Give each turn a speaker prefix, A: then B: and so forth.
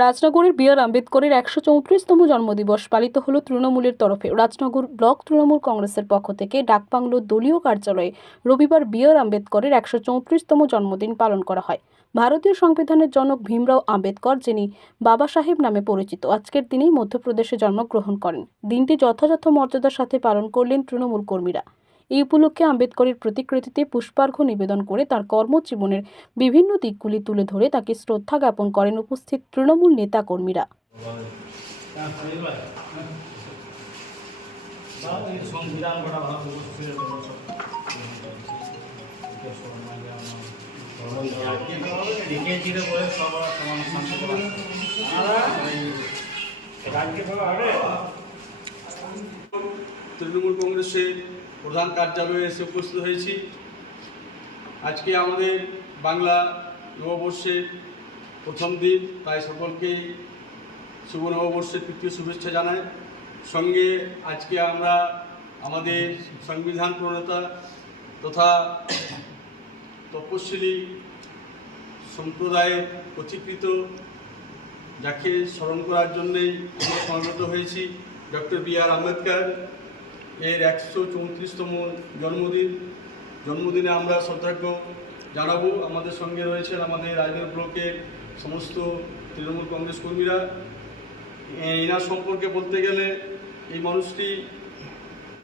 A: রাজনগরের B আর আম্বেদকরের একশো চৌত্রিশতম জন্মদিবস পালিত হল তৃণমূলের তরফে। রাজনগর ব্লক তৃণমূল কংগ্রেসের পক্ষ থেকে ডাকবাংলো দলীয় কার্যালয়ে রবিবার বি আর আম্বেদকরের একশো চৌত্রিশতম জন্মদিন পালন করা হয়। ভারতীয় সংবিধানের জনক ভীমরাও আম্বেদকর, যিনি বাবা সাহেব নামে পরিচিত, আজকের দিনেই মধ্যপ্রদেশে জন্মগ্রহণ করেন। দিনটি যথাযথ মর্যাদার সাথে পালন করলেন তৃণমূল কর্মীরা। এই উপলক্ষে আম্বেদকরের প্রতিকৃতিতে পুষ্পার্ঘ্য নিবেদন করে তার কর্মজীবনের বিভিন্ন দিকগুলি তুলে ধরে তাকে শ্রদ্ধা জ্ঞাপন করেন উপস্থিত তৃণমূল নেতা কর্মীরা
B: তৃণমূল কংগ্রেসের প্রধান কার্যালয়ে এসে উপস্থিত হয়েছি। আজকে আমাদের বাংলা নববর্ষের প্রথম দিন, তাই সকলকেই শুভ নববর্ষের তৃতীয় শুভেচ্ছা জানাই। সঙ্গে আজকে আমরা আমাদের সংবিধান প্রণেতা তথা তপশিলি সম্প্রদায়ের পথিকৃত, যাকে স্মরণ করার জন্যেই আমরা সমবেত হয়েছি, ডক্টর বি আর আম্বেদকর। এর একশো চৌত্রিশতম জন্মদিন। জন্মদিনে আমরা শ্রদ্ধাজ্ঞ জানাব। আমাদের সঙ্গে রয়েছেন আমাদের রাজনগর ব্লকের সমস্ত তৃণমূল কংগ্রেস কর্মীরা। এনার সম্পর্কে বলতে গেলে এই মানুষটি